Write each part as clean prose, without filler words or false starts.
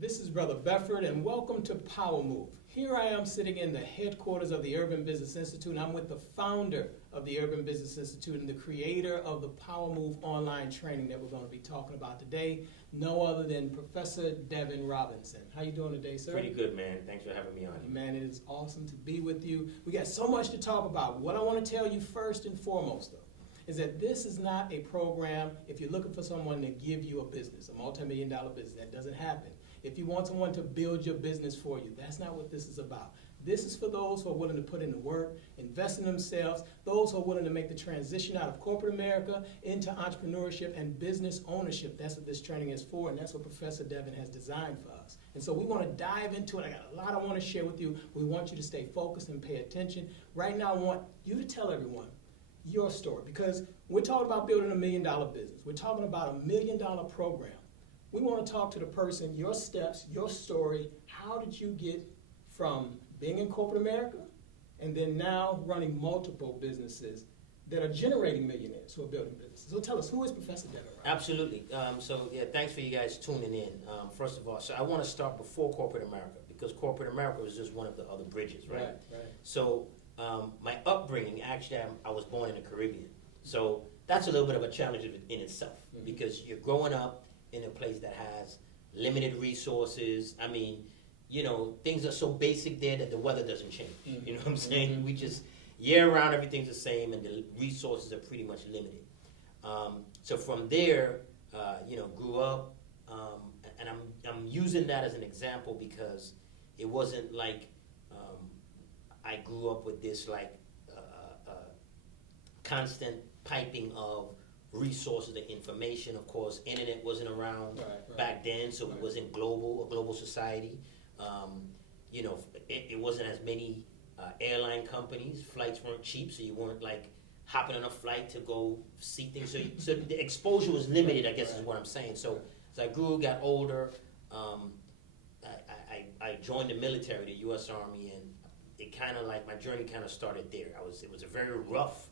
This is Brother Bedford, and welcome to Power Move. Here I am sitting in the headquarters of the Urban Business Institute, and I'm with the founder of the Urban Business Institute and the creator of the Power Move online training that we're going to be talking about today, no other than Professor Devin Robinson. How you doing today, sir? Pretty good, man. Thanks for having me on. Man, it is awesome to be with you. We got so much to talk about. What I want to tell you first and foremost, though, is that this is not a program if you're looking for someone to give you a business, a multi-million-dollar business. That doesn't happen. If you want someone to build your business for you, that's not what this is about. This is for those who are willing to put in the work, invest in themselves, those who are willing to make the transition out of corporate America into entrepreneurship and business ownership. That's what this training is for, and that's what Professor Devin has designed for us. And so we want to dive into it. I got a lot I want to share with you. We want you to stay focused and pay attention. Right now, I want you to tell everyone your story, because we're talking about building $1 million business. We're talking about $1 million program. We want to talk to the person, your steps, your story. How did you get from being in corporate America and then now running multiple businesses that are generating millionaires who are building businesses? So tell us, who is Professor Devin? Absolutely. Thanks for you guys tuning in. First of all, so I want to start before corporate America, because corporate America was just one of the other bridges, right? Right. So my upbringing, actually, I was born in the Caribbean. So that's a little bit of a challenge in itself, because you're growing up in a place that has limited resources. I mean, things are so basic there that the weather doesn't change. You know what I'm saying? We just, year round, everything's the same, and the resources are pretty much limited. So from there, grew up, and I'm using that as an example because it wasn't like I grew up with this constant piping of resources and information. Of course, internet wasn't around back then, so it wasn't a global society. It wasn't as many airline companies. Flights weren't cheap, so you weren't like hopping on a flight to go see things. So the exposure was limited, I guess is what I'm saying. So as I grew, got older, I joined the military, the U.S. Army, and it kind of like my journey kind of started there. It was a very rough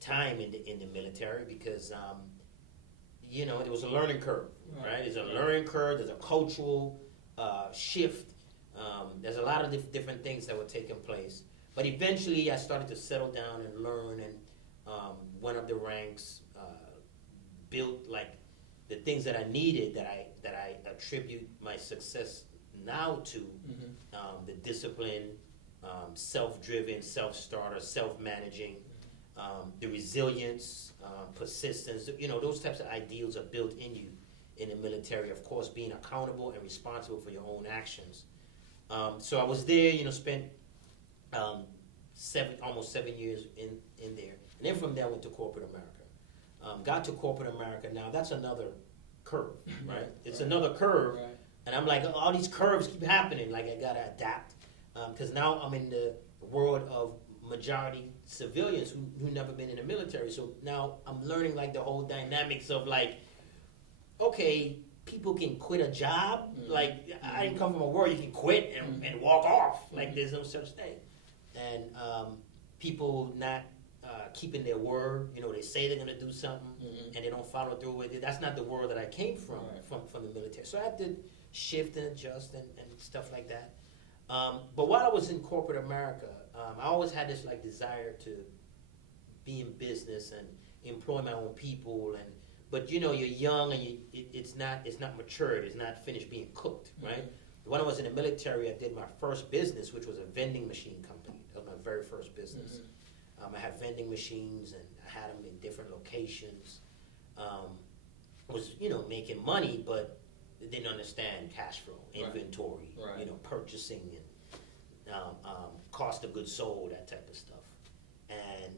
time in the military because it was a learning curve, right? There's a learning curve. There's a cultural shift. There's a lot of different things that were taking place. But eventually, I started to settle down and learn, and went up the ranks. Built like the things that I needed, that I attribute my success now to, the discipline, self-driven, self-starter, self-managing. The resilience, persistence, those types of ideals are built in you in the military. Of course, being accountable and responsible for your own actions. So I was there, spent almost 7 years in there. And then from there I went to corporate America. Got to corporate America. Now that's another curve, right? It's another curve. Right. And I'm like, all these curves keep happening. Like I got to adapt. Because now I'm in the world of majority civilians who never been in the military. So now I'm learning like the whole dynamics of like, okay, people can quit a job. Like I didn't come from a world you can quit and walk off. Like there's no such thing. And people not keeping their word. They say they're gonna do something and they don't follow through with it. That's not the world that I came from the military. So I had to shift and adjust and stuff like that. But while I was in corporate America, I always had this like desire to be in business and employ my own people, but you're young and it's not matured, it's not finished being cooked, right? When I was in the military, I did my first business, which was a vending machine company. That was my very first business. I had vending machines and I had them in different locations. Was making money, but didn't understand cash flow, inventory, purchasing and cost of goods sold, that type of stuff, and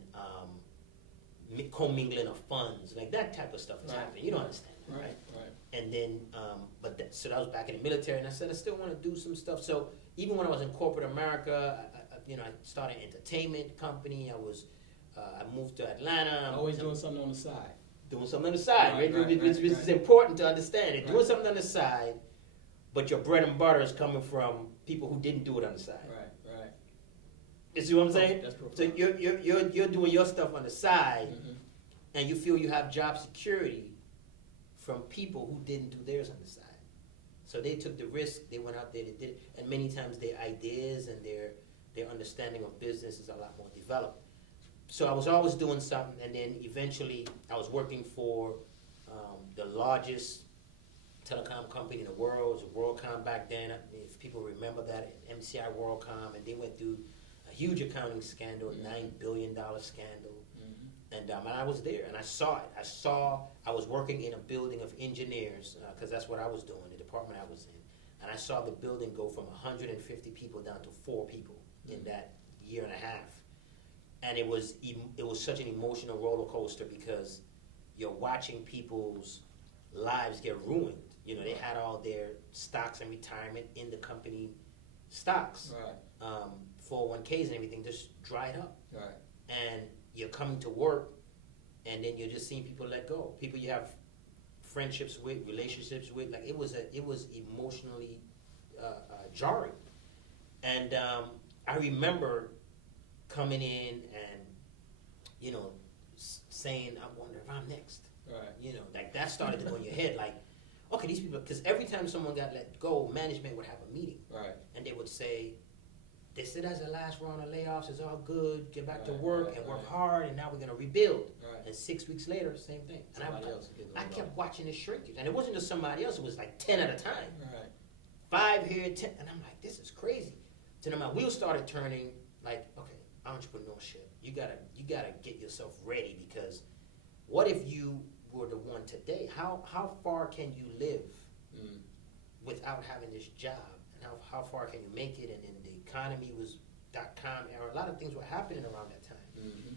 commingling of funds, like that type of stuff is happening. You don't understand that, right? And then, so that was back in the military, and I said I still want to do some stuff. So even when I was in corporate America, I started an entertainment company. I moved to Atlanta. Always doing something on the side. Doing something on the side, which is important to understand. It. Doing something on the side, but your bread and butter is coming from people who didn't do it on the side. Right. You see what I'm saying? That's profound. So you're doing your stuff on the side, and you feel you have job security from people who didn't do theirs on the side. So they took the risk. They went out there. They did it, and many times their ideas and their understanding of business is a lot more developed. So I was always doing something, and then eventually I was working for the largest telecom company in the world. It was WorldCom back then. If people remember that, MCI WorldCom, and they went through a huge accounting scandal, $9 billion scandal. And I was there, and I saw it. I was working in a building of engineers, because that's what I was doing, the department I was in. And I saw the building go from 150 people down to 4 people in that year and a half. And it was such an emotional roller coaster, because you're watching people's lives get ruined. You know, they had all their stocks and retirement in the company stocks. Right. 401ks and everything just dried up. Right. And you're coming to work, and then you're just seeing people let go. People you have friendships with, relationships with. Like, it was emotionally jarring. And I remember coming in and, you know, saying, I wonder if I'm next. Right. You know, like, that started to go in your head. Like, okay, these people, because every time someone got let go, management would have a meeting. Right. And they would say, this is the last round of layoffs, it's all good, get back to work and work hard, and now we're going to rebuild. Right. And 6 weeks later, same thing. And I else kept watching it shrinkage. And it wasn't just somebody else, it was like 10 at a time. Right. 5 here, 10. And I'm like, this is crazy. So then my wheels started turning, like, okay, entrepreneurship. You gotta get yourself ready, because what if you were the one today? How far can you live without having this job? And how far can you make it? And then the economy was .com era. A lot of things were happening around that time. Mm-hmm.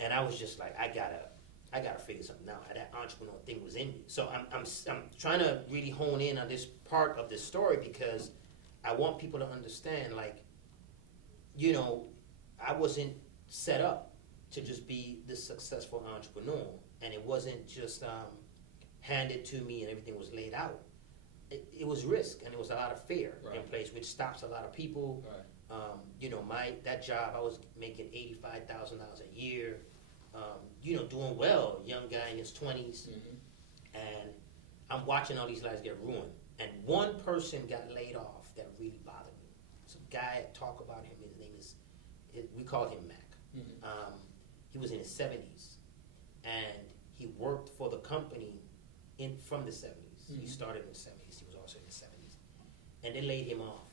And I was just like, I gotta figure something out. That entrepreneur thing was in me. So I'm trying to really hone in on this part of this story, because I want people to understand, like, you know, I wasn't set up to just be this successful entrepreneur, and it wasn't just handed to me and everything was laid out. It was risk, and there was a lot of fear in place, which stops a lot of people. Right. You know, that job, I was making $85,000 a year. You know, doing well, young guy in his 20s, and I'm watching all these lives get ruined. And one person got laid off that really bothered me. Some guy, talk about him. His name is, we call him Mac. He was in his 70s, and he worked for the company from the 70s. He started in the 70s. He was also in the 70s, and they laid him off.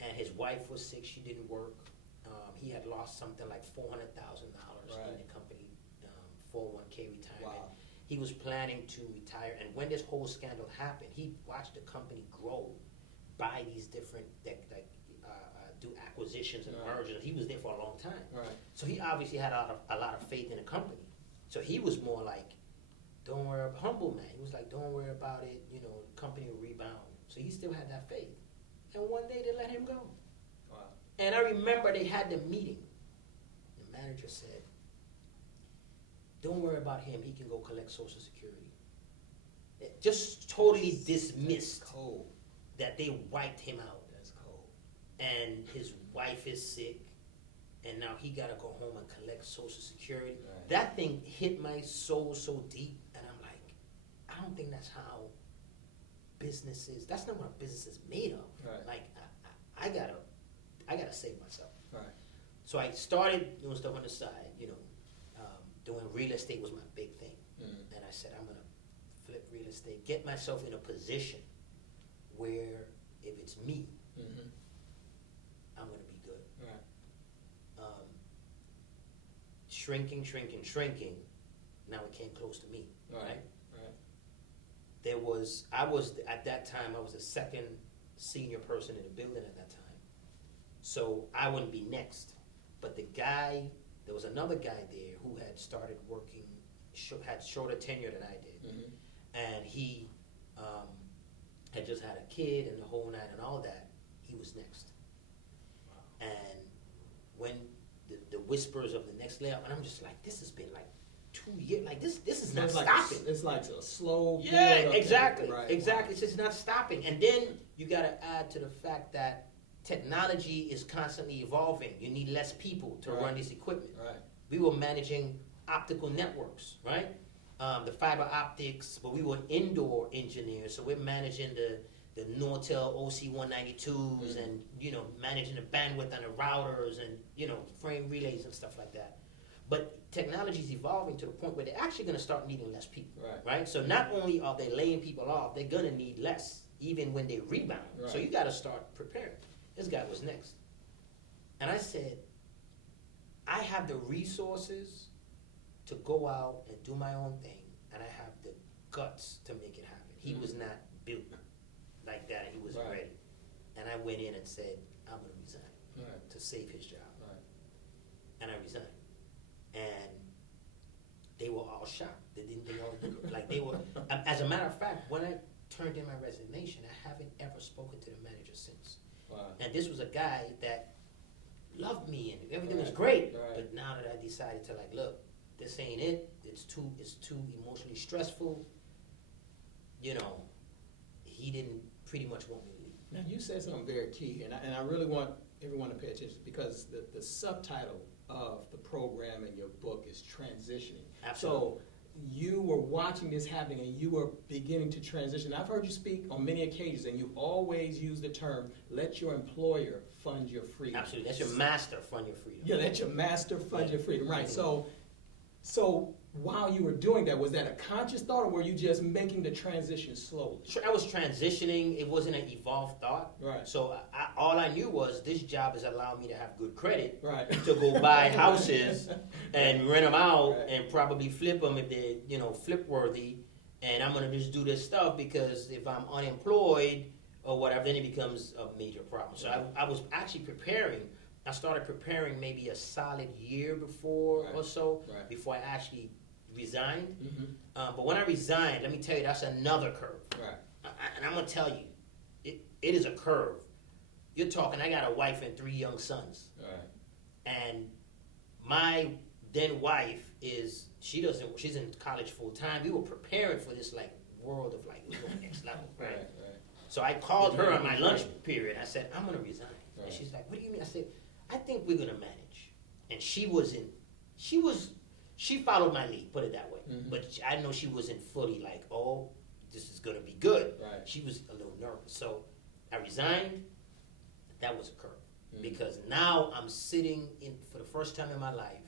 And his wife was sick; she didn't work. He had lost something like $400,000 in the company 401k retirement. Wow. He was planning to retire, and when this whole scandal happened, he watched the company grow, buy these different do acquisitions and mergers. He was there for a long time. Right. So he obviously had a lot of faith in the company. So he was more like, don't worry, humble man. He was like, don't worry about it. You know, the company will rebound. So he still had that faith. And one day they let him go. Wow. And I remember they had the meeting. The manager said, don't worry about him. He can go collect Social Security. It just totally dismissed that they wiped him out. And his wife is sick, and now he gotta go home and collect Social Security. Right. That thing hit my soul so deep, and I'm like, I don't think that's how business is. That's not what a business is made of. Right. Like, I gotta save myself. Right. So I started doing stuff on the side. You know, doing real estate was my big thing, and I said, I'm gonna flip real estate, get myself in a position where if it's me. I'm going to be good. Right. Shrinking. Now it came close to me. Right. At that time, I was the second senior person in the building at that time. So I wouldn't be next. But there was another guy there who had started working, had shorter tenure than I did. And he had just had a kid and the whole night and all that. He was next. And when the whispers of the next layoff, and I'm just like, this has been like 2 years. Like, this is not stopping. It's like a slow build. Yeah, exactly. Right. Exactly. Wow. It's just not stopping. And then you got to add to the fact that technology is constantly evolving. You need less people to run this equipment. Right. We were managing optical networks, right? The fiber optics, but we were indoor engineers, so we're managing the Nortel OC192s and, managing the bandwidth on the routers and, frame relays and stuff like that. But technology is evolving to the point where they're actually going to start needing less people, right? So not only are they laying people off, they're going to need less, even when they rebound. Right. So you got to start preparing. This guy was next. And I said, I have the resources to go out and do my own thing, and I have the guts to make it happen. He was not built like that. He was ready. And I went in and said, I'm going to resign to save his job. And I resigned. And they were all shocked. They didn't think I was doing it. Like they were. As a matter of fact, when I turned in my resignation, I haven't ever spoken to the manager since. Wow. And this was a guy that loved me and everything was great. Right. But now that I decided to look, this ain't it. It's too emotionally stressful. He didn't pretty much want me to leave. Now you said something very key here, and I really want everyone to pay attention because the subtitle of the program in your book is transitioning. Absolutely. So you were watching this happening and you were beginning to transition. I've heard you speak on many occasions and you always use the term, let your employer fund your freedom. Absolutely. Let your master fund your freedom. Yeah, let your master fund your freedom. Right. So while you were doing that, was that a conscious thought or were you just making the transition slowly? I was transitioning. It wasn't an evolved thought. Right. So all I knew was this job is allowing me to have good credit to go buy houses and rent them out and probably flip them if they're, flip worthy. And I'm going to just do this stuff because if I'm unemployed or whatever, then it becomes a major problem. So I was actually preparing. I started preparing maybe a solid year before or so before I actually resigned. Mm-hmm. But when I resigned, let me tell you, that's another curve. And I'm going to tell you, it is a curve. You're talking, I got a wife and 3 young sons. And my then wife she's in college full time. We were preparing for this world of we're going next level, right? So I called her on my lunch period. I said, I'm going to resign. And she's like, what do you mean? I said, I think we're going to manage. And she followed my lead, put it that way. Mm-hmm. But I know she wasn't fully this is going to be good. Right. She was a little nervous. So I resigned. That was a curve. Mm-hmm. Because now I'm sitting for the first time in my life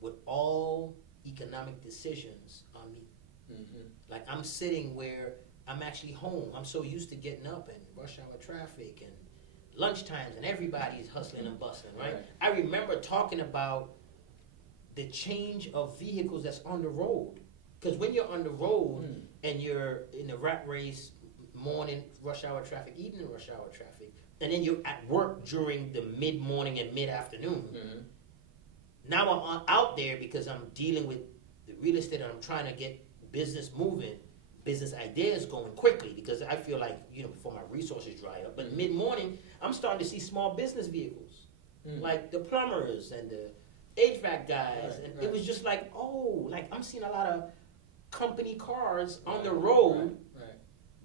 with all economic decisions on me. Mm-hmm. I'm sitting where I'm actually home. I'm so used to getting up and rush hour traffic and lunch times and everybody's hustling and bustling, right? I remember talking about the change of vehicles that's on the road. Because when you're on the road and you're in the rat race, morning rush hour traffic, evening rush hour traffic, and then you're at work during the mid-morning and mid-afternoon, now I'm out there because I'm dealing with the real estate and I'm trying to get business moving, business ideas going quickly because I feel before my resources dry up. But mid-morning, I'm starting to see small business vehicles, like the plumbers and the HVAC guys. And it was just I'm seeing a lot of company cars on the road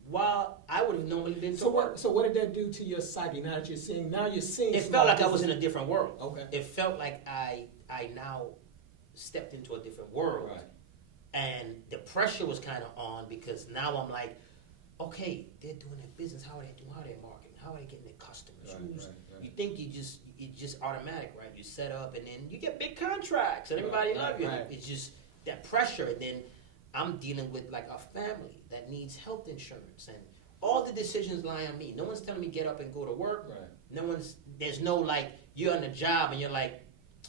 while I would have normally been to work. So what did that do to your psyche now that you're seeing? It felt like I was in a different world. Okay. It felt like I now stepped into a different world. Right. And the pressure was kind of on because now I'm like, okay, they're doing their business. How are they doing? How are they marketing? How are they getting their customers? You think it's just automatic, right? You set up and then you get big contracts and everybody loves you. It's just that pressure. And then I'm dealing with a family that needs health insurance and all the decisions lie on me. No one's telling me get up and go to work. There's no you're on the job and you're like,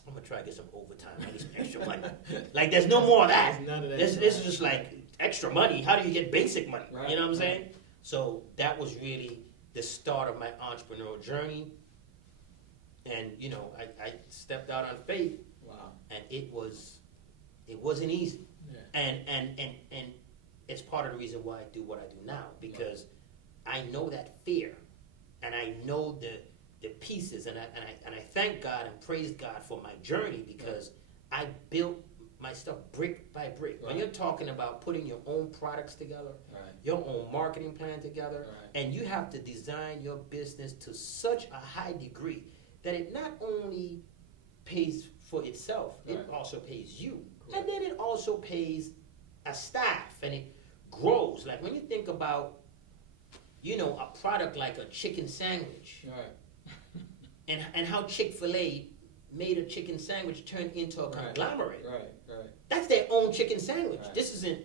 I'm going to try to get some overtime. I need some extra money. There's no more of that. None of that. This is just extra money. How do you get basic money? You know what I'm saying? So that was really the start of my entrepreneurial journey. And, I stepped out on faith. Wow. And it wasn't easy. Yeah. And it's part of the reason why I do what I do now. Because I know that fear. And I know the pieces, and I thank God and praise God for my journey because I built my stuff brick by brick. When you're talking about putting your own products together, your own marketing plan together, and you have to design your business to such a high degree that it not only pays for itself, it also pays you. And then it also pays a staff, and it grows. When you think about a product like a chicken sandwich, Right. and how Chick-fil-A made a chicken sandwich turn into a conglomerate. Right. That's their own chicken sandwich. Right. This isn't.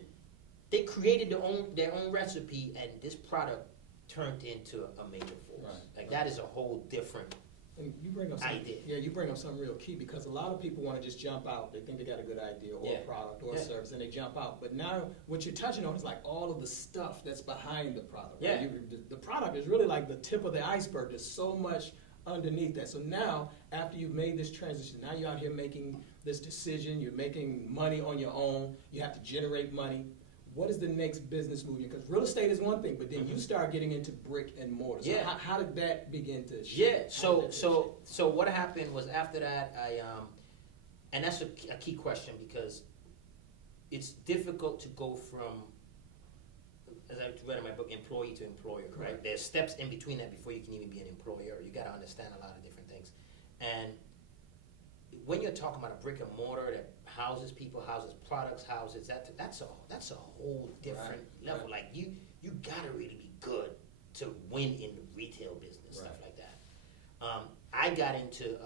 They created their own recipe, and this product turned into a major force. Right. Like that is a whole different And you bring up something, idea. yeah, you bring up something real key, because a lot of people want to just jump out. They think they got a good idea or a product or a service, and they jump out. But now what you're touching on is like all of the stuff that's behind the product. Right? Yeah. The product is really like the tip of the iceberg. There's so much underneath that. So now, after you've made this transition, now you're out here making this decision. You're making money on your own. You have to generate money. What is the next business movement? Because real estate is one thing, but then you start getting into brick and mortar. So how did that begin to shift? Yeah. So what happened was after that, and that's a key question, because it's difficult to go from, as I read in my book, employee to employer, right? There's steps in between that before you can even be an employer. You got to understand a lot of different things. And when you're talking about a brick and mortar that houses people, houses products, houses that's a whole different level. Like you gotta really be good to win in the retail business, stuff like that. I got into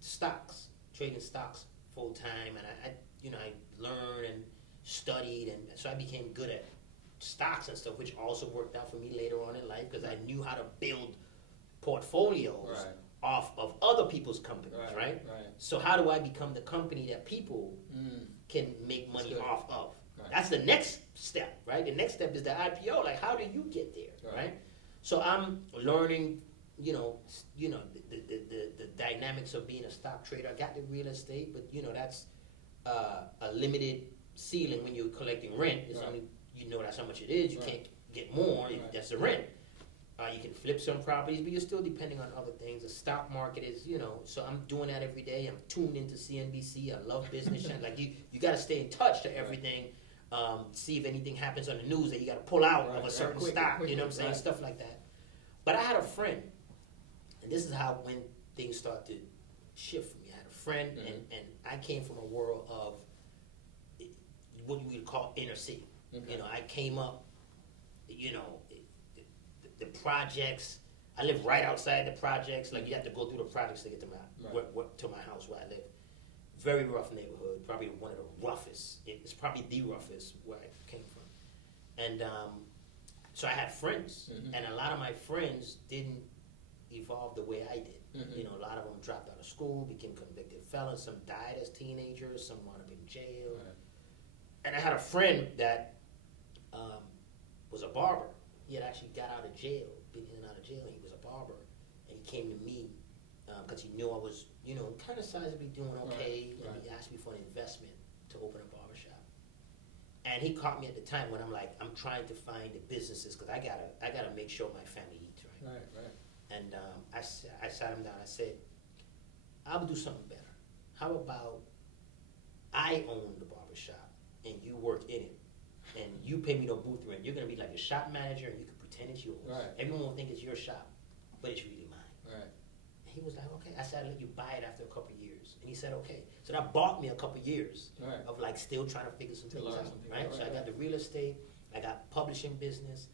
stocks, trading stocks full time, and I learned and studied, and so I became good at stocks and stuff, which also worked out for me later on in life, because I knew how to build portfolios off of other people's companies, right? So how do I become the company that people can make money off of? That's the next step, right? The next step is the IPO. Like, how do you get there, right? So I'm learning, the dynamics of being a stock trader. I got the real estate, but that's a limited ceiling when you're collecting rent. It's only that's how much it is. You can't get more. That's the rent. You can flip some properties, but you're still depending on other things. The stock market is, so I'm doing that every day. I'm tuned into CNBC. I love business. Like you got to stay in touch to everything. See if anything happens on the news that you got to pull out of a certain stock. You know what I'm saying? Stuff like that. But I had a friend, and this is how when things start to shift for me. I had a friend, and I came from a world of what we would call inner city. I came up, the projects. I live right outside the projects. Like you have to go through the projects to get to my house where I live. Very rough neighborhood. Probably one of the roughest. It's probably the roughest where I came from. And so I had friends, and a lot of my friends didn't evolve the way I did. A lot of them dropped out of school, became convicted felons. Some died as teenagers. Some wound up in jail. And I had a friend that was a barber. He had actually got out of jail, been in and out of jail. He was a barber, and he came to me because he knew I was, kind of sizably doing okay. And he asked me for an investment to open a barbershop. And he caught me at the time when I'm trying to find the businesses, because I gotta make sure my family eats right. And I sat him down. I said, I'll do something better. How about I own the barbershop and you work in it? And you pay me no booth rent. You're going to be like a shop manager, and you can pretend it's yours. Everyone will think it's your shop, but it's really mine. And he was like, okay. I said, I'll let you buy it after a couple of years. And he said, okay. So that bought me a couple of years of still trying to figure some things out. So I got the real estate. I got publishing business.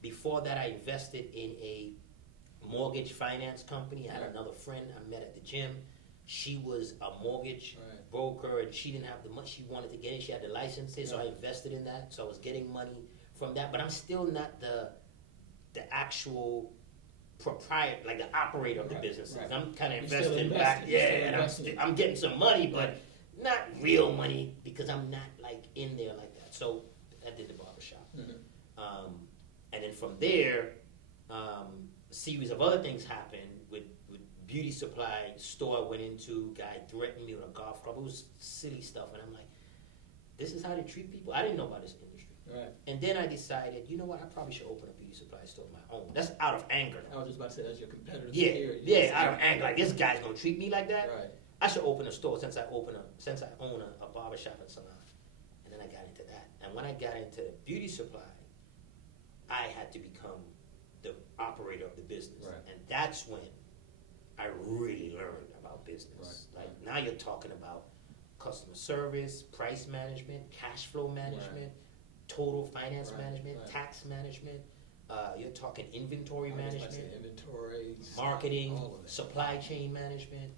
Before that, I invested in a mortgage finance company. I had another friend I met at the gym. She was a mortgage broker, and she didn't have the money. She wanted to get in. She had the licenses, so I invested in that. So I was getting money from that. But I'm still not the actual proprietor, like the operator of the businesses. I'm kind of investing back. And I'm getting some money, but not real money, because I'm not in there like that. So I did the barbershop. And then from there, a series of other things happened with beauty supply store I went into. Guy threatened me with a golf club. It was silly stuff, and I'm like, this is how they treat people? I didn't know about this industry. And then I decided, you know what, I probably should open a beauty supply store of my own. That's out of anger. I was just about to say, that's your competitor. Out of anger. Like, this guy's gonna treat me like that. I should open a store since I own a barbershop and salon. And then I got into that. And when I got into the beauty supply, I had to become the operator of the business. And that's when I really learned about business. Now you're talking about customer service, price management, cash flow management, total finance management, tax management. You're talking inventory management, inventory, marketing, all of that. supply chain management.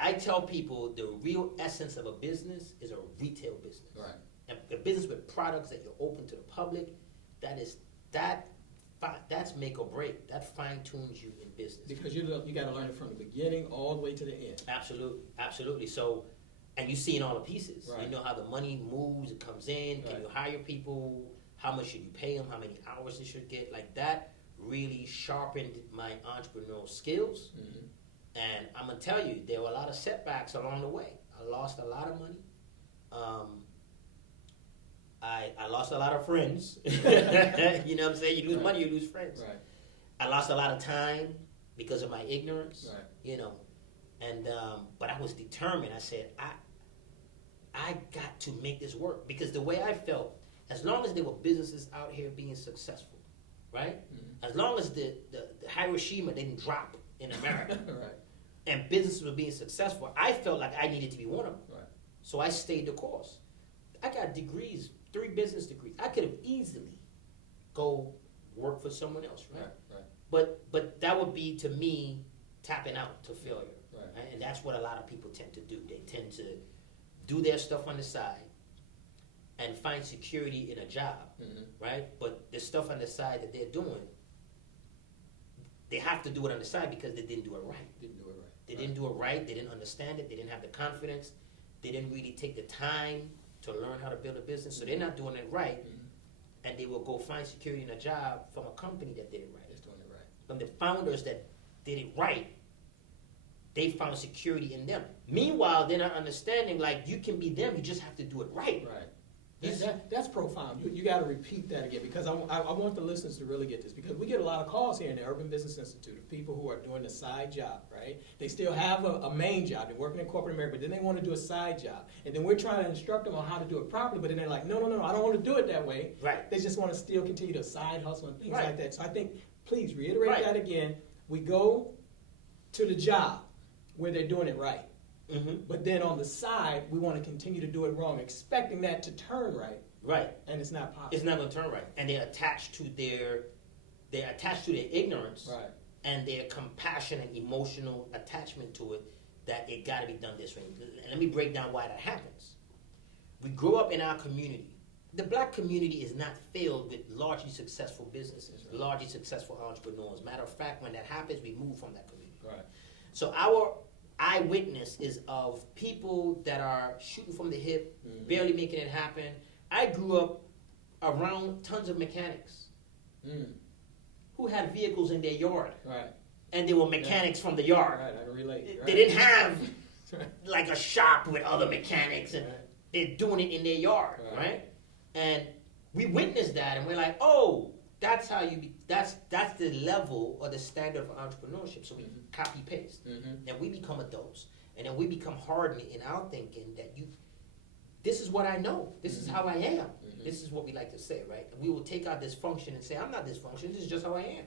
I tell people the real essence of a business is a retail business. Right. And a business with products that you're open to the public, that's make or break. That fine tunes you in business. Because you got to learn it from the beginning all the way to the end. Absolutely. So, and you see in all the pieces. Right. You know how the money moves, it comes in. Can Right. you hire people? How much should you pay them? How many hours they should get? Like that really sharpened my entrepreneurial skills. Mm-hmm. And I'm gonna tell you, there were a lot of setbacks along the way. I lost a lot of money. I lost a lot of friends. You know what I'm saying? You lose money, you lose friends. Right. I lost a lot of time because of my ignorance. Right. You know, and but I was determined. I said, I got to make this work, because the way I felt, as long as there were businesses out here being successful, right? Mm-hmm. As long as the Hiroshima didn't drop in America, Right. and businesses were being successful, I felt like I needed to be one of them. Right. So I stayed the course. I got degrees, 3 business degrees. I could have easily go work for someone else, right? Right. But that would be, to me, tapping out to failure. Right. And that's what a lot of people tend to do. They tend to do their stuff on the side and find security in a job, Mm-hmm. right? But the stuff on the side that they're doing, they have to do it on the side because they didn't do it right. They didn't do it right. They didn't understand it. They didn't have the confidence. They didn't really take the time to learn how to build a business. So they're not doing it right. Mm-hmm. And they will go find security in a job from a company that did it right. It's doing it right. From the founders that did it right, they found security in them. Meanwhile, they're not understanding, like, you can be them, you just have to do it right. Right. That's profound. You got to repeat that again, because I want the listeners to really get this, because we get a lot of calls here in the Urban Business Institute of people who are doing a side job, right? They still have a main job. They're working in corporate America, but then they want to do a side job. And then we're trying to instruct them on how to do it properly, but then they're like, no, I don't want to do it that way. Right. They just want to still continue to side hustle and things Right. like that. So I think, please reiterate Right. that again. We go to the job where they're doing it right. Mm-hmm. But then on the side, we want to continue to do it wrong, expecting that to turn right. Right. And it's not possible. It's not going to turn right. And they're attached to their ignorance, Right. and their compassion and emotional attachment to it, that it got to be done this way. And let me break down why that happens. We grow up in our community. The black community is not filled with largely successful businesses, Right. largely successful entrepreneurs. Matter of fact, when that happens, we move from that community. Right. So our eyewitness is of people that are shooting from the hip, Mm-hmm. barely making it happen. I grew up around tons of mechanics who had vehicles in their yard, Right. and they were mechanics from the yard. Right. I can relate. They didn't have like a shop with other mechanics, and Right. they're doing it in their yard, Right. right? And we witnessed that, and we're like, oh, that's how that's the level or the standard of entrepreneurship. So we copy paste, and we become adults, and then we become hardened in our thinking that this is what I know. This is how I am. This is what we like to say, right? And we will take our dysfunction and say, I'm not dysfunctional. This is just how I am.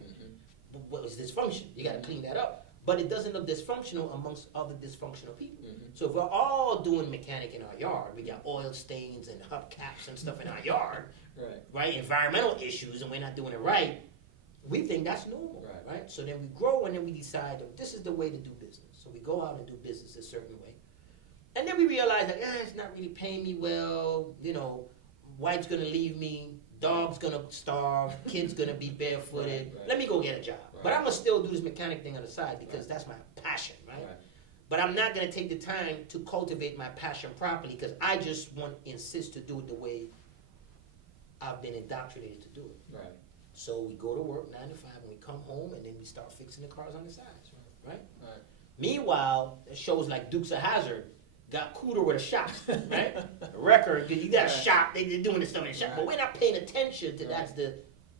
But what is dysfunction? You got to clean that up. But it doesn't look dysfunctional amongst other dysfunctional people. So if we're all doing mechanic in our yard, we got oil stains and hubcaps and stuff in our yard, right? Environmental issues, and we're not doing it right, we think that's normal, right? So then we grow, and then we decide that this is the way to do business. So we go out and do business a certain way. And then we realize that, it's not really paying me well, wife's gonna leave me, dog's gonna starve, kid's gonna be barefooted, let me go get a job. But I'm gonna still do this mechanic thing on the side because that's my passion, right? But I'm not gonna take the time to cultivate my passion properly because I just insist to do it the way I've been indoctrinated to do it. Right. So we go to work 9 to 5, and we come home, and then we start fixing the cars on the sides, right? Right. Meanwhile, shows like Dukes of Hazzard got cooler with a shop, right? A record, you got a shop, they're doing this stuff in the shop, but we're not paying attention to that's the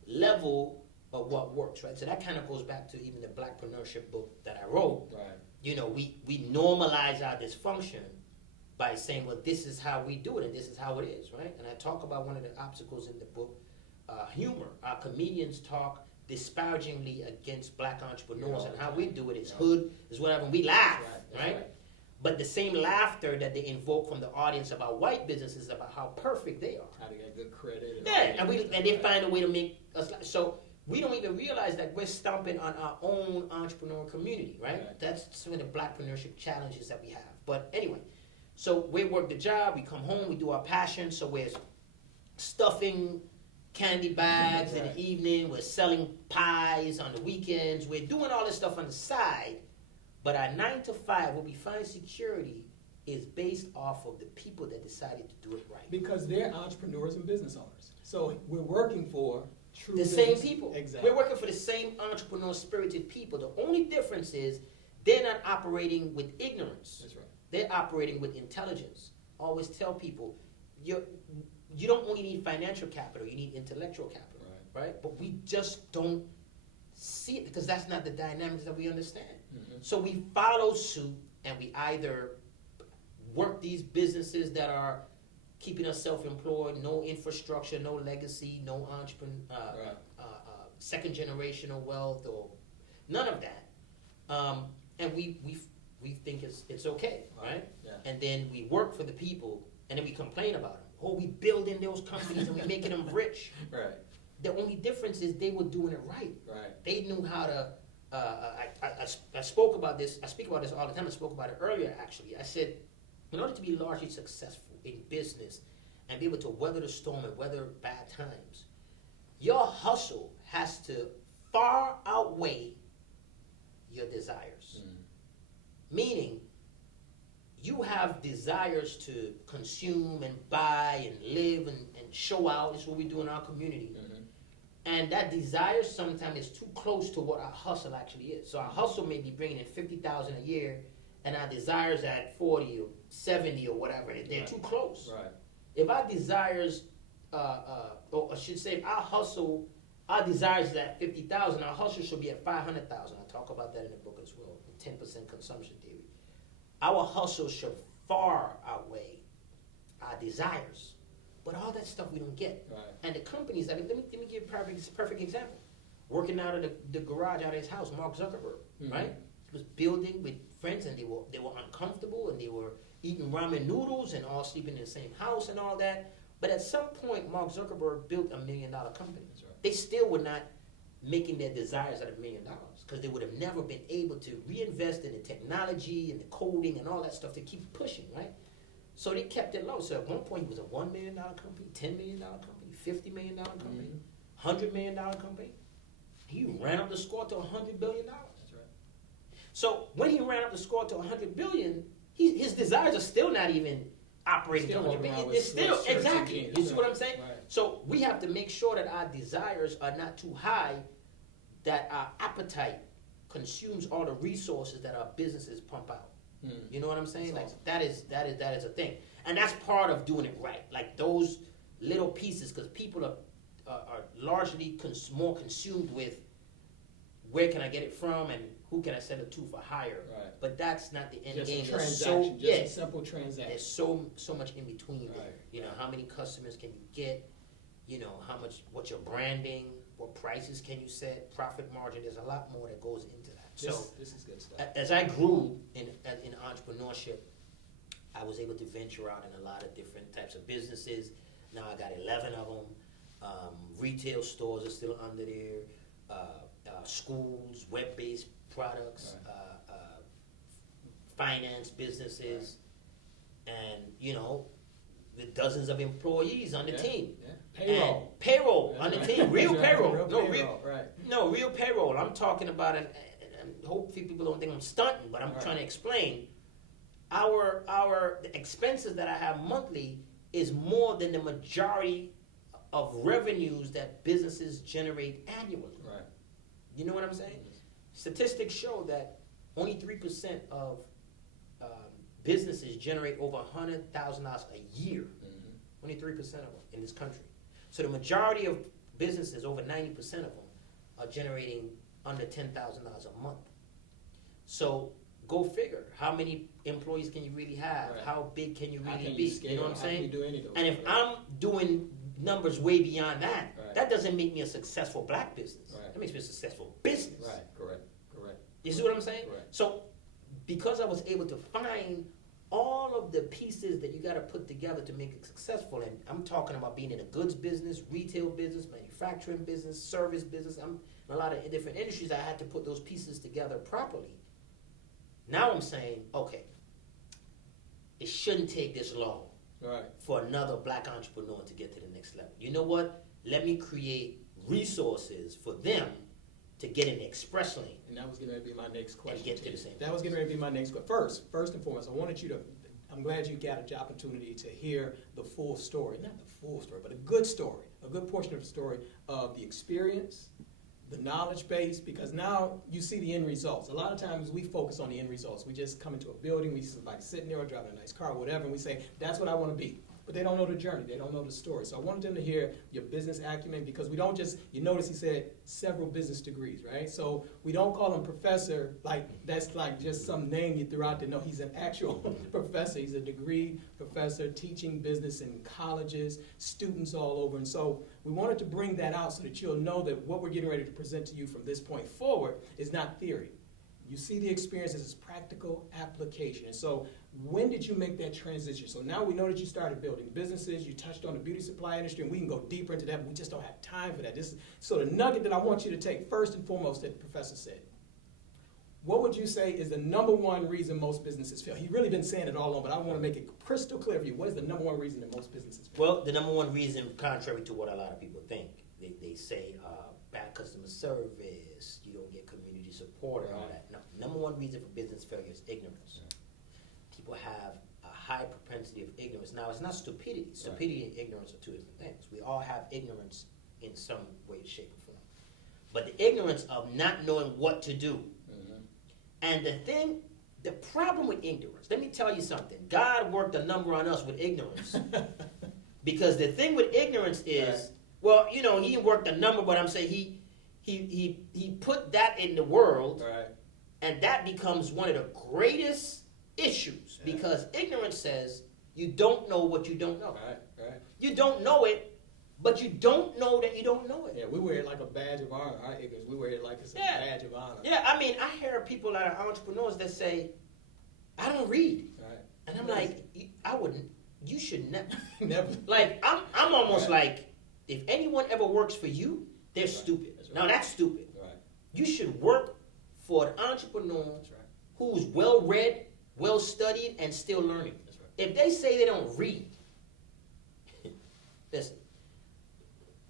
level of what works, right? So that kind of goes back to even the Blackpreneurship book that I wrote. Right. We normalize our dysfunction by saying, well, this is how we do it, and this is how it is, right? And I talk about one of the obstacles in the book, humor. Our comedians talk disparagingly against black entrepreneurs, and how we do it is hood, is whatever, and we laugh, right? But the same laughter that they invoke from the audience about white businesses about how perfect they are. How to get good credit. And they find a way to make us so we don't even realize that we're stomping on our own entrepreneur community, right? That's some of the blackpreneurship challenges that we have. But anyway, so we work the job, we come home, we do our passion. So we're stuffing candy bags in the evening, we're selling pies on the weekends, we're doing all this stuff on the side. But our 9 to 5, where we find security, is based off of the people that decided to do it right. Because they're entrepreneurs and business owners. So we're working for true the business. same people. Exactly. We're working for the same entrepreneur spirited people. The only difference is they're not operating with ignorance. That's right. They're operating with intelligence. I always tell people, you don't only need financial capital, you need intellectual capital. Right? But we just don't see it because that's not the dynamics that we understand. Mm-hmm. So we follow suit and we either work these businesses that are keeping us self-employed, no infrastructure, no legacy, no second generational wealth, or none of that. And we think it's okay, right? Yeah. And then we work for the people, and then we complain about them. Oh, we building those companies and we making them rich. Right. The only difference is they were doing it right. Right. They knew how to. I spoke about this. I speak about this all the time. I spoke about it earlier, actually. I said, in order to be largely successful in business and be able to weather the storm and weather bad times, your hustle has to far outweigh your desires. Meaning, you have desires to consume and buy and live and show out. This is what we do in our community. And that desire sometimes is too close to what our hustle actually is. So our hustle may be bringing in $50,000 a year, and our desires at 40 or 70 or whatever. They're too close. Right. If our desires, or I should say, our desires is at 50,000, our hustle should be at 500,000. I talk about that in the book as well, the 10% consumption theory. Our hustle should far outweigh our desires. But all that stuff we don't get. Right. And the companies, let me give you a perfect example. Working out of the garage out of his house, Mark Zuckerberg, right? He was building with friends, and they were uncomfortable, and they were eating ramen noodles and all sleeping in the same house and all that. But at some point, Mark Zuckerberg built $1 million company. That's right. They still were not making their desires at $1 million because they would have never been able to reinvest in the technology and the coding and all that stuff to keep pushing, right? So they kept it low. So at one point, it was a $1 million company, $10 million company, $50 million company, $100 million company. He ran up the score to $100 billion. That's right. So when he ran up the score to $100 billion, his desires are still not even operating to $100 billion. It's still, exactly. You see what I'm saying? Right. So we have to make sure that our desires are not too high, that our appetite consumes all the resources that our businesses pump out. You know what I'm saying? That's like awesome. that is a thing, and that's part of doing it right. Like those little pieces, because people are largely more consumed with where can I get it from and who can I sell it to for higher. Right. But that's not the end just game. A transaction, a simple transaction. There's so much in between there. You know, how many customers can you get? You know, what's your branding? What prices can you set? Profit margin. There's a lot more that goes into that. This is good stuff. As I grew in entrepreneurship, I was able to venture out in a lot of different types of businesses. Now I got 11 of them. Retail stores are still under there. Schools, web-based products, finance businesses, and with dozens of employees on the team. Yeah. Payroll on the team. Real payroll. Real payroll. I'm talking about and hopefully people don't think I'm stunting, but I'm trying to explain. The expenses that I have monthly is more than the majority of revenues that businesses generate annually. Right. You know what I'm saying? Statistics show that only 3% of businesses generate over $100,000 a year. Only 3% of them in this country. So the majority of businesses, over 90% of them, are generating under $10,000 a month. So go figure. How many employees can you really have? Right. How big can you really be? You know what I'm saying? Do any of those and if I'm doing numbers way beyond that, that doesn't make me a successful black business. Right. That makes me a successful business. Right. Correct. You see what I'm saying? Correct. So because I was able to find all of the pieces that you got to put together to make it successful. And I'm talking about being in a goods business, retail business, manufacturing business, service business. I'm in a lot of different industries. I had to put those pieces together properly. Now I'm saying, okay, it shouldn't take this long for another black entrepreneur to get to the next level. You know what? Let me create resources for them to get in the express lane. And that was going to be my next question. And get to the same. That was going to be my next question. First and foremost, I wanted you to, I'm glad you got an opportunity to hear the full story. Not the full story, but a good story, a good portion of the story of the experience, the knowledge base, because now you see the end results. A lot of times we focus on the end results. We just come into a building, we see somebody sitting there or driving a nice car or whatever, and we say, that's what I want to be. But they don't know the journey. They don't know the story. So I wanted them to hear your business acumen, because we don't just, you notice he said several business degrees, right? So we don't call him professor like that's like just some name you threw out there. No, he's an actual professor. He's a degree professor teaching business in colleges, students all over. And so we wanted to bring that out so that you'll know that what we're getting ready to present to you from this point forward is not theory. You see the experience as practical application. And so when did you make that transition? So now we know that you started building businesses, you touched on the beauty supply industry, and we can go deeper into that, but we just don't have time for that. This is, so the nugget that I want you to take first and foremost that the professor said, what would you say is the number one reason most businesses fail? He's really been saying it all along, but I want to make it crystal clear for you. What is the number one reason that most businesses fail? Well, the number one reason, contrary to what a lot of people think, they say bad customer service, you don't get community support and all that. No, number one reason for business failure is ignorance. People have a high propensity of ignorance. Now, it's not stupidity. Stupidity and ignorance are two different things. We all have ignorance in some way, shape, or form. But the ignorance of not knowing what to do. And the problem with ignorance, let me tell you something. God worked a number on us with ignorance. Because the thing with ignorance is, well, you know, he worked a number, but I'm saying he put that in the world, and that becomes one of the greatest issues, because ignorance says you don't know what you don't know. You don't know it, but you don't know that you don't know it. Yeah, we wear it like a badge of honor. Our ignorance, we wear it like it's a badge of honor. Yeah, I mean, I hear people that are entrepreneurs that say, I don't read. And I'm like, I wouldn't, you should never. Never. Like, I'm almost like, if anyone ever works for you, they're stupid. Now, that's stupid. You should work for an entrepreneur who's well-read, well-studied, and still learning. If they say they don't read, listen,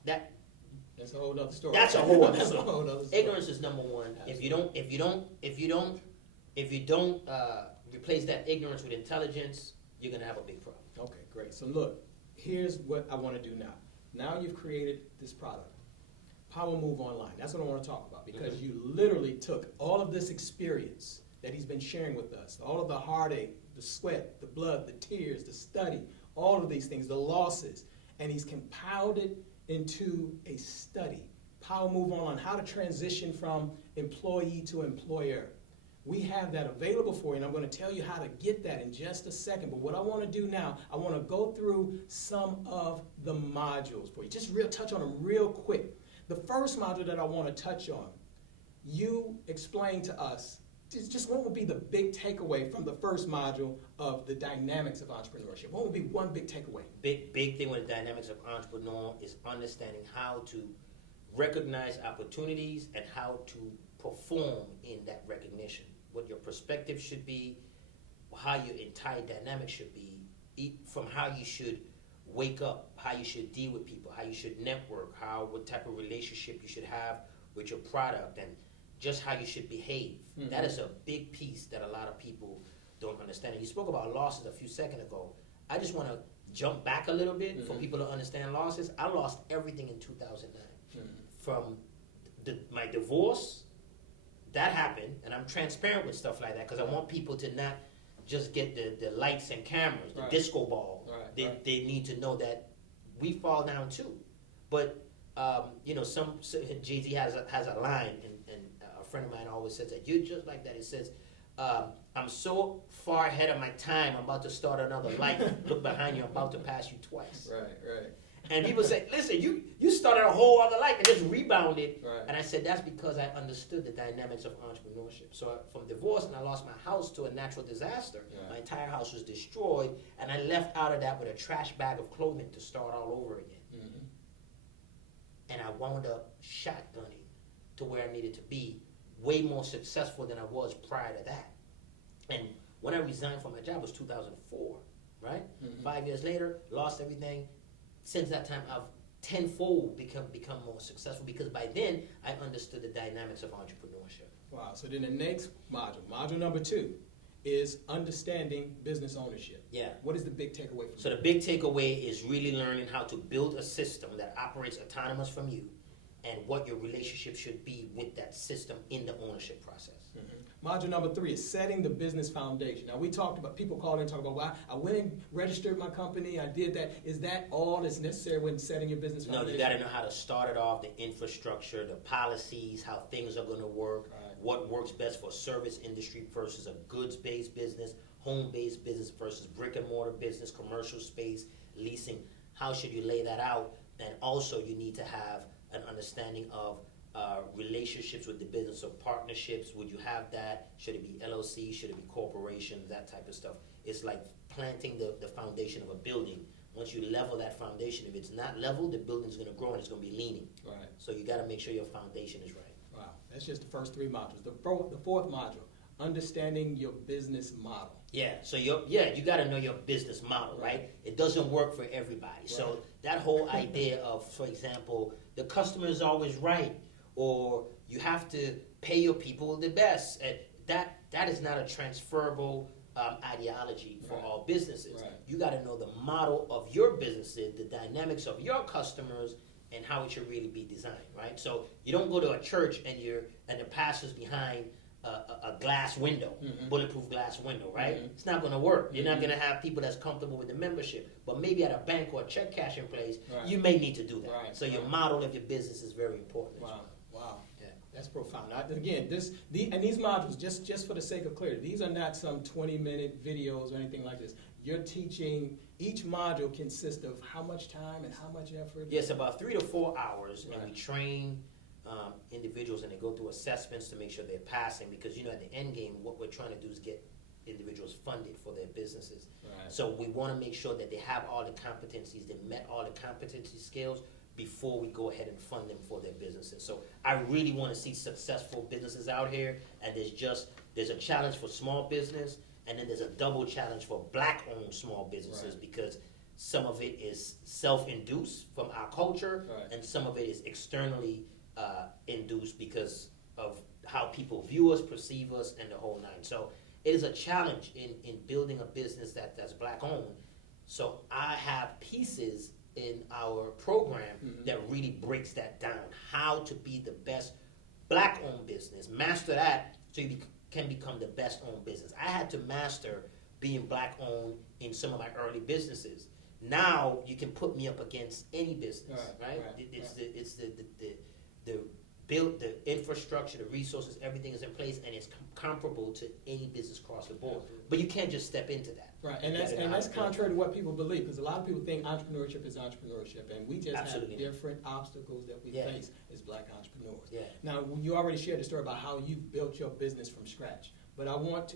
that's a whole other story. That's a whole other story. Ignorance is number one. Absolutely. If you don't replace that ignorance with intelligence, you're gonna have a big problem. Okay, great. So look, here's what I want to do now. Now you've created this product, Power Move Online. That's what I want to talk about, because you literally took all of this experience that he's been sharing with us, all of the heartache, the sweat, the blood, the tears, the study, all of these things, the losses, and he's compiled it into a study, Power Move Online, how to transition from employee to employer. We have that available for you, and I'm going to tell you how to get that in just a second. But what I want to do now, I want to go through some of the modules for you. Just touch on them real quick. The first module that I want to touch on, you explain to us just what would be the big takeaway from the first module of the dynamics of entrepreneurship. What would be one big takeaway? Big thing with the dynamics of entrepreneur is understanding how to recognize opportunities and how to perform in that recognition. What your perspective should be, how your entire dynamic should be, from how you should wake up, how you should deal with people, how you should network, what type of relationship you should have with your product, and just how you should behave. That is a big piece that a lot of people don't understand. And you spoke about losses a few seconds ago. I just want to jump back a little bit for people to understand losses. I lost everything in 2009. From my divorce, that happened, and I'm transparent with stuff like that because I want people to not just get the lights and cameras, the disco ball. They need to know that we fall down too. But you know, Jay-Z has a line, and a friend of mine always says that you're just like that. It says, I'm so far ahead of my time, I'm about to start another life. Look behind you, I'm about to pass you twice. Right. And people say, listen, you started a whole other life and just rebounded. Right. And I said, that's because I understood the dynamics of entrepreneurship. So from divorce, and I lost my house to a natural disaster. Yeah. My entire house was destroyed, and I left out of that with a trash bag of clothing to start all over again. Mm-hmm. And I wound up shotgunning to where I needed to be, way more successful than I was prior to that. And when I resigned from my job was 2004, right? Mm-hmm. 5 years later, lost everything. Since that time, I've tenfold become more successful because by then I understood the dynamics of entrepreneurship. Wow. So then the next module number 2, is understanding business ownership. Yeah. What is the big takeaway from So the big takeaway is really learning how to build a system that operates autonomous from you and what your relationship should be with that system in the ownership process. Mm-hmm. Module number 3 is setting the business foundation. Now we talked about, people call in and talk about, well, I went and registered my company, I did that. Is that all that's necessary when setting your business foundation? No, you got to know how to start it off, the infrastructure, the policies, how things are going to work, right. What works best for a service industry versus a goods-based business, home-based business versus brick-and-mortar business, commercial space, leasing. How should you lay that out? And also you need to have an understanding of relationships with the business, so partnerships. Would you have that? Should it be LLC? Should it be corporations? That type of stuff. It's like planting the foundation of a building. Once you level that foundation, if it's not level, the building's going to grow and it's going to be leaning. Right. So you got to make sure your foundation is right. Wow. That's just the first 3 modules. The fourth module, understanding your business model. Yeah. So you got to know your business model, right? It doesn't work for everybody. Right. So that whole idea of, for example, the customer is always right, or you have to pay your people the best. That is not a transferable ideology for Right. all businesses. Right. You got to know the model of your businesses, the dynamics of your customers, and how it should really be designed, right? So you don't go to a church and the pastor's behind a glass window, Mm-hmm. bulletproof glass window, right? Mm-hmm. It's not going to work. You're not Mm-hmm. going to have people that's comfortable with the membership. But maybe at a bank or a check cashing place, Right. you may need to do that. Right. So your Right. model of your business is very important. as Wow. well. Wow. Yeah. That's profound. Again, these modules, just for the sake of clarity, these are not some 20-minute videos or anything like this. You're teaching, each module consists of how much time and how much effort? Yes, about 3 to 4 hours, and we Right. train individuals, and they go through assessments to make sure they're passing, because at the end game, what we're trying to do is get individuals funded for their businesses. Right. So we want to make sure that they have all the competencies, they met all the competency skills before we go ahead and fund them for their businesses. So I really want to see successful businesses out here, and there's a challenge for small business, and then there's a double challenge for black-owned small businesses, Right. because some of it is self-induced from our culture, Right. and some of it is externally induced because of how people view us, perceive us, and the whole nine. So it is a challenge in building a business that's black-owned. So I have pieces in our program Mhm. that really breaks that down, how to be the best black-owned business. Master that so you can become the best-owned business. I had to master being black-owned in some of my early businesses. Now you can put me up against any business, right? It's the build, the infrastructure, the resources, everything is in place, and it's comparable to any business across the board. Absolutely. But you can't just step into that. Right, and You that's gotta know how to build it. contrary to what people believe, because a lot of people think entrepreneurship is entrepreneurship, and we just Absolutely. have different obstacles that we Yeah. face as black entrepreneurs. Yeah. Now, you already shared the story about how you built your business from scratch, but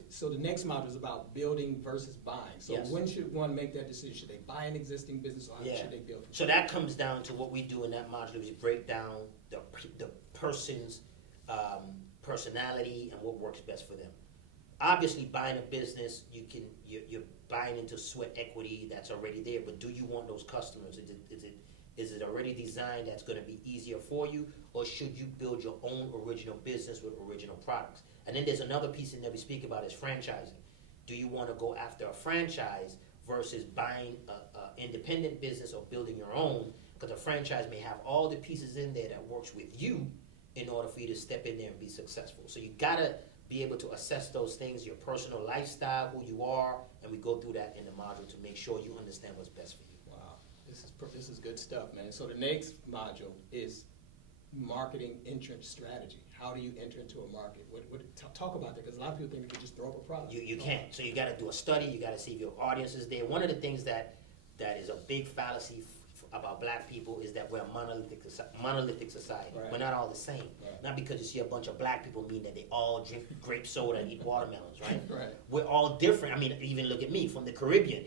so the next module is about building versus buying. So Yes. when should one make that decision? Should they buy an existing business, or how Yeah. should they build from So scratch? that comes down to what we do in that module is break down the person's personality and what works best for them. Obviously, buying a business, you're buying into sweat equity that's already there. But do you want those customers? Is it already designed that's going to be easier for you, or should you build your own original business with original products? And then there's another piece in there we speak about is franchising. Do you want to go after a franchise versus buying a independent business or building your own? Because a franchise may have all the pieces in there that works with you in order for you to step in there and be successful. So you gotta be able to assess those things, your personal lifestyle, who you are, and we go through that in the module to make sure you understand what's best for you. Wow, this is good stuff, man. So the next module is marketing entrance strategy. How do you enter into a market? Talk about that, because a lot of people think you can just throw up a product. You can't. So you gotta do a study, you gotta see if your audience is there. One of the things that is a big fallacy about black people is that we're a monolithic society. Right. We're not all the same. Right. Not because you see a bunch of black people mean that they all drink grape soda and eat watermelons, right? Right. We're all different. I mean, even look at me from the Caribbean.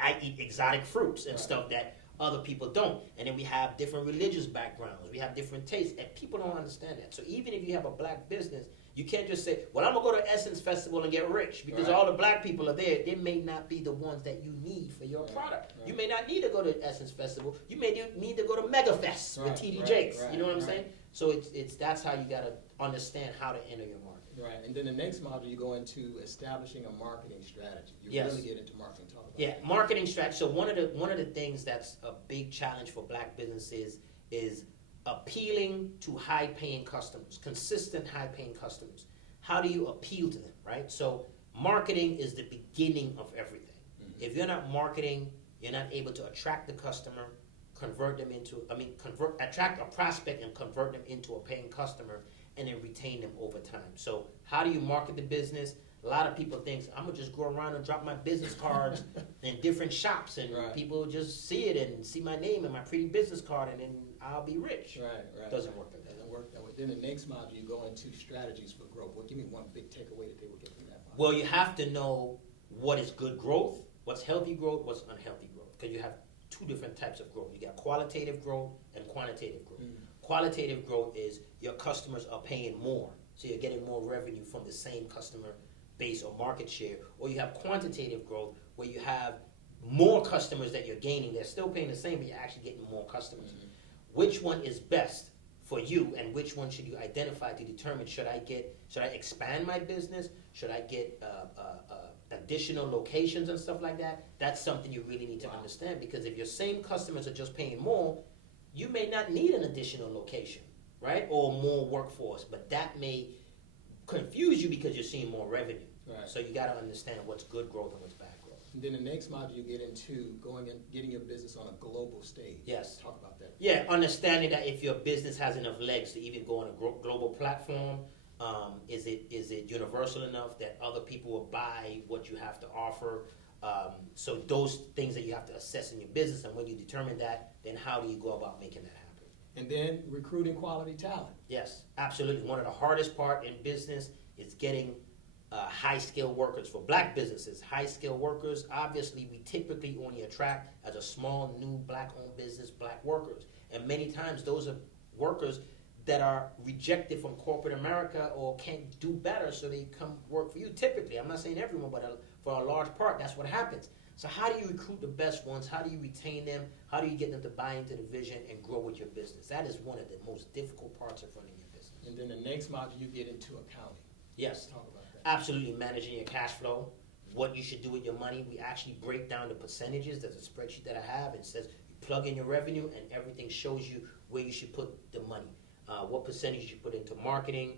I eat exotic fruits and Right. stuff that other people don't. And then we have different religious backgrounds. We have different tastes. And people don't understand that. So even if you have a black business, you can't just say, well, I'm going to go to Essence Festival and get rich. Because Right. all the black people are there. They may not be the ones that you need for your Right. product. Right. You may not need to go to Essence Festival. You may need to go to Mega Fest with Right. TD Right. Jakes. Right. You know what I'm Right. saying? So it's that's how you got to understand how to enter your market. Right, and then the next module, you go into establishing a marketing strategy. You Yes. really get into marketing. Talk about Yeah, that. marketing strategy. So one of the things that's a big challenge for black businesses is appealing to high-paying customers, consistent high-paying customers. How do you appeal to them, right? So marketing is the beginning of everything. Mhm. If you're not marketing, you're not able to attract the customer, attract a prospect and convert them into a paying customer, and then retain them over time. So how do you market the business? A lot of people think, I'm going to just go around and drop my business cards in different shops, and Right. people just see it and see my name and my pretty business card, and then I'll be rich. Right. Doesn't work like that. Doesn't work that way. Then the next module, you go into strategies for growth. Well, give me one big takeaway that they will get from that module. Well, you have to know what is good growth, what's healthy growth, what's unhealthy growth, because you have two different types of growth. You got qualitative growth and quantitative growth. Mm. Qualitative growth is your customers are paying more, so you're getting more revenue from the same customer base or market share. Or you have quantitative growth where you have more customers that you're gaining. They're still paying the same, but you're actually getting more customers. Mhm. Which one is best for you, and which one should you identify to determine, should I expand my business? Should I get additional locations and stuff like that? That's something you really need to understand, because if your same customers are just paying more, you may not need an additional location, right? Or more workforce, but that may confuse you because you're seeing more revenue. Right. So you got to understand what's good growth and what's bad growth. And then the next module, you get into going and getting your business on a global stage. Yes. Talk about that. Yeah, understanding that if your business has enough legs to even go on a global platform, is it universal enough that other people will buy what you have to offer? So those things that you have to assess in your business, and when you determine that, then how do you go about making that happen? And then recruiting quality talent. Yes, absolutely. One of the hardest part in business is getting high-skilled workers. For black businesses, high-skilled workers, obviously we typically only attract as a small, new, black-owned business, black workers. And many times those are workers that are rejected from corporate America or can't do better, so they come work for you. Typically, I'm not saying everyone, but for a large part, that's what happens. So how do you recruit the best ones? How do you retain them? How do you get them to buy into the vision and grow with your business? That is one of the most difficult parts of running your business. And then the next module, you get into accounting. Yes. Talk about that. Absolutely, managing your cash flow, what you should do with your money. We actually break down the percentages. There's a spreadsheet that I have. It says you plug in your revenue and everything shows you where you should put the money. What percentage you should put into marketing,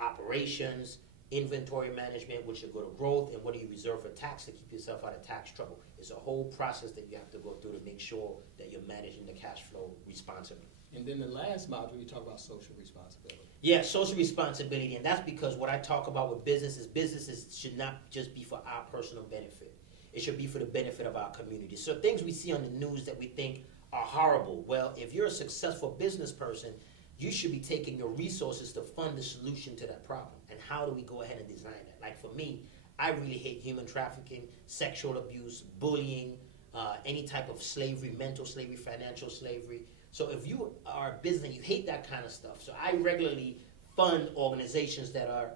operations, inventory management, which should go to growth, and what do you reserve for tax to keep yourself out of tax trouble. It's a whole process that you have to go through to make sure that you're managing the cash flow responsibly. And then the last module, you talk about social responsibility. Yeah, social responsibility, and that's because what I talk about with businesses should not just be for our personal benefit. It should be for the benefit of our community. So things we see on the news that we think are horrible, well, if you're a successful business person, you should be taking your resources to fund the solution to that problem. And how do we go ahead and design that? Like for me, I really hate human trafficking, sexual abuse, bullying, any type of slavery, mental slavery, financial slavery. So if you are a business, you hate that kind of stuff. So I regularly fund organizations that are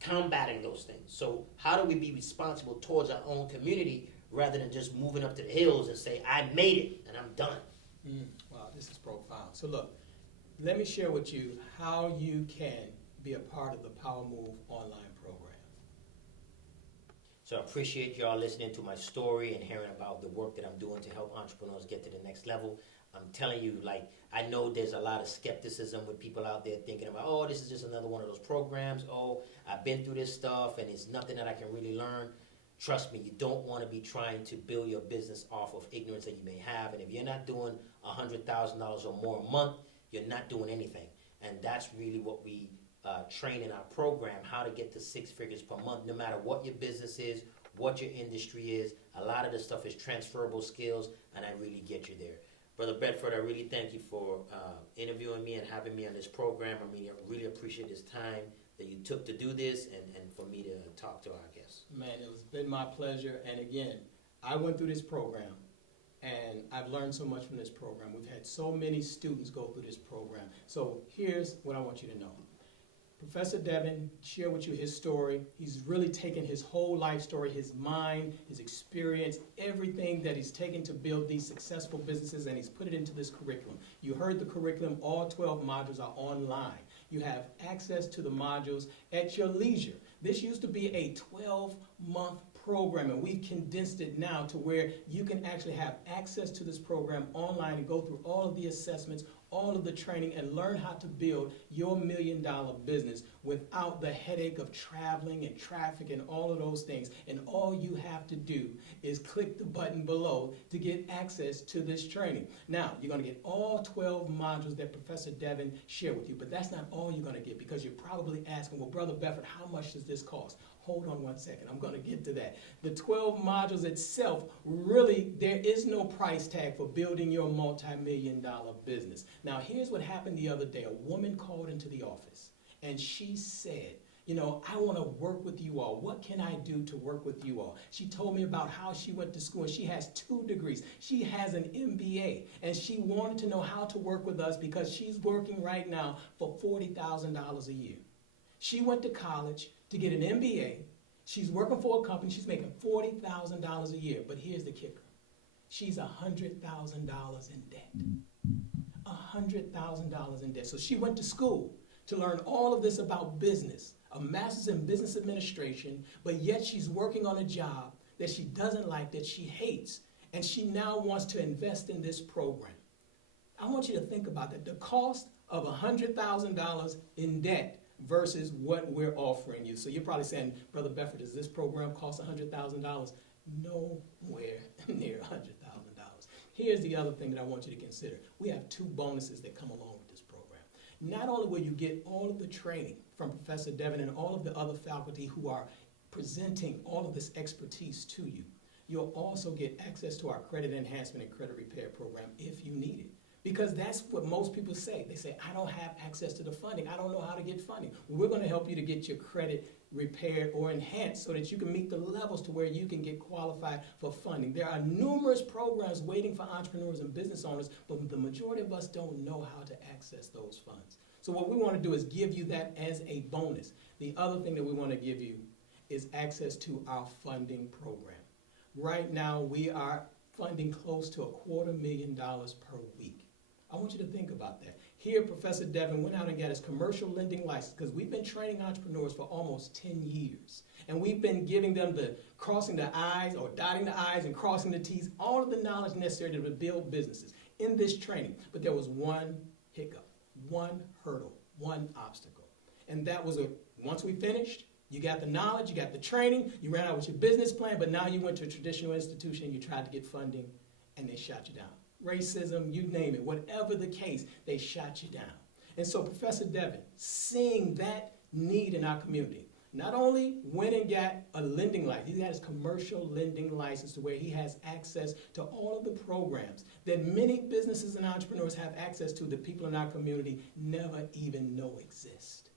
combating those things. So how do we be responsible towards our own community rather than just moving up to the hills and say, I made it and I'm done? Wow, this is profound. So look, let me share with you how you can be a part of the Power Move online program. So I appreciate y'all listening to my story and hearing about the work that I'm doing to help entrepreneurs get to the next level. I'm telling you, like, I know there's a lot of skepticism with people out there thinking about, oh, this is just another one of those programs. Oh, I've been through this stuff and it's nothing that I can really learn. Trust me, you don't want to be trying to build your business off of ignorance that you may have. And if you're not doing $100,000 or more a month, you're not doing anything. And that's really what we train in our program, how to get to 6 figures per month, no matter what your business is, what your industry is. A lot of the stuff is transferable skills, and I really get you there. Brother Bedford, I really thank you for interviewing me and having me on this program. I mean, I really appreciate this time that you took to do this and for me to talk to our guests. Man, it's been my pleasure. And again, I went through this program, and I've learned so much from this program. We've had so many students go through this program. So here's what I want you to know. Professor Devin shared with you his story. He's really taken his whole life story, his mind, his experience, everything that he's taken to build these successful businesses, and he's put it into this curriculum. You heard the curriculum. All 12 modules are online. You have access to the modules at your leisure. This used to be a 12-month program, and we've condensed it now to where you can actually have access to this program online and go through all of the assessments, all of the training, and learn how to build your $1 million business without the headache of traveling and traffic and all of those things. And all you have to do is click the button below to get access to this training. Now, you're going to get all 12 modules that Professor Devin shared with you, but that's not all you're going to get, because you're probably asking, well, Brother Bedford, how much does this cost? Hold on one second. I'm going to get to that. The 12 modules itself, really, there is no price tag for building your multi-million-dollar business. Now, here's what happened the other day. A woman called into the office, and she said, you know, I want to work with you all. What can I do to work with you all? She told me about how she went to school, and she has 2 degrees. She has an MBA, and she wanted to know how to work with us because she's working right now for $40,000 a year. She went to college to get an MBA. She's working for a company. She's making $40,000 a year. But here's the kicker. She's $100,000 in debt. $100,000 in debt. So she went to school to learn all of this about business, a master's in business administration, but yet she's working on a job that she doesn't like, that she hates, and she now wants to invest in this program. I want you to think about that. The cost of $100,000 in debt versus what we're offering you. So you're probably saying, Brother Bedford, does this program cost $100,000? Nowhere near $100,000. Here's the other thing that I want you to consider. We have 2 bonuses that come along with this program. Not only will you get all of the training from Professor Devin and all of the other faculty who are presenting all of this expertise to you, you'll also get access to our credit enhancement and credit repair program if you need it. Because that's what most people say. They say, I don't have access to the funding. I don't know how to get funding. Well, we're going to help you to get your credit repaired or enhanced so that you can meet the levels to where you can get qualified for funding. There are numerous programs waiting for entrepreneurs and business owners, but the majority of us don't know how to access those funds. So what we want to do is give you that as a bonus. The other thing that we want to give you is access to our funding program. Right now, we are funding close to $250,000 per week. I want you to think about that. Here, Professor Devin went out and got his commercial lending license because we've been training entrepreneurs for almost 10 years. And we've been giving them the crossing the I's or dotting the I's and crossing the T's, all of the knowledge necessary to build businesses in this training. But there was one hiccup, one hurdle, one obstacle. And that was once we finished, you got the knowledge, you got the training, you ran out with your business plan, but now you went to a traditional institution, you tried to get funding, and they shot you down. Racism, you name it, whatever the case, they shot you down. And so Professor Devin, seeing that need in our community, not only went and got a lending license, he got his commercial lending license to where he has access to all of the programs that many businesses and entrepreneurs have access to that people in our community never even know exist.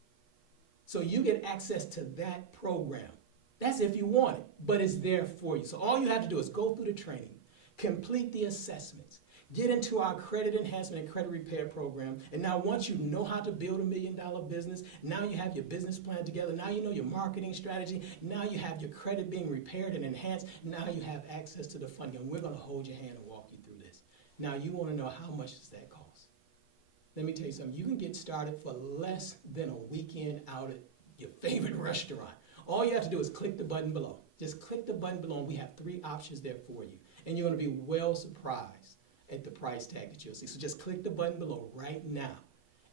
So you get access to that program. That's if you want it, but it's there for you. So all you have to do is go through the training, complete the assessments, get into our credit enhancement and credit repair program. And now once you know how to build $1 million business, now you have your business plan together, now you know your marketing strategy, now you have your credit being repaired and enhanced, now you have access to the funding. And we're going to hold your hand and walk you through this. Now you want to know how much does that cost? Let me tell you something. You can get started for less than a weekend out at your favorite restaurant. All you have to do is click the button below. Just click the button below and we have 3 options there for you. And you're going to be well surprised at the price tag that you'll see. So just click the button below right now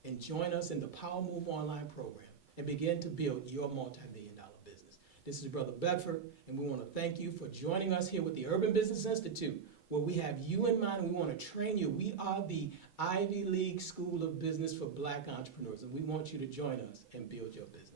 and join us in the Power Move Online program and begin to build your multi-million-dollar business. This is Brother Bedford, and we want to thank you for joining us here with the Urban Business Institute, where we have you in mind and we want to train you. We are the Ivy League School of Business for Black entrepreneurs, and we want you to join us and build your business.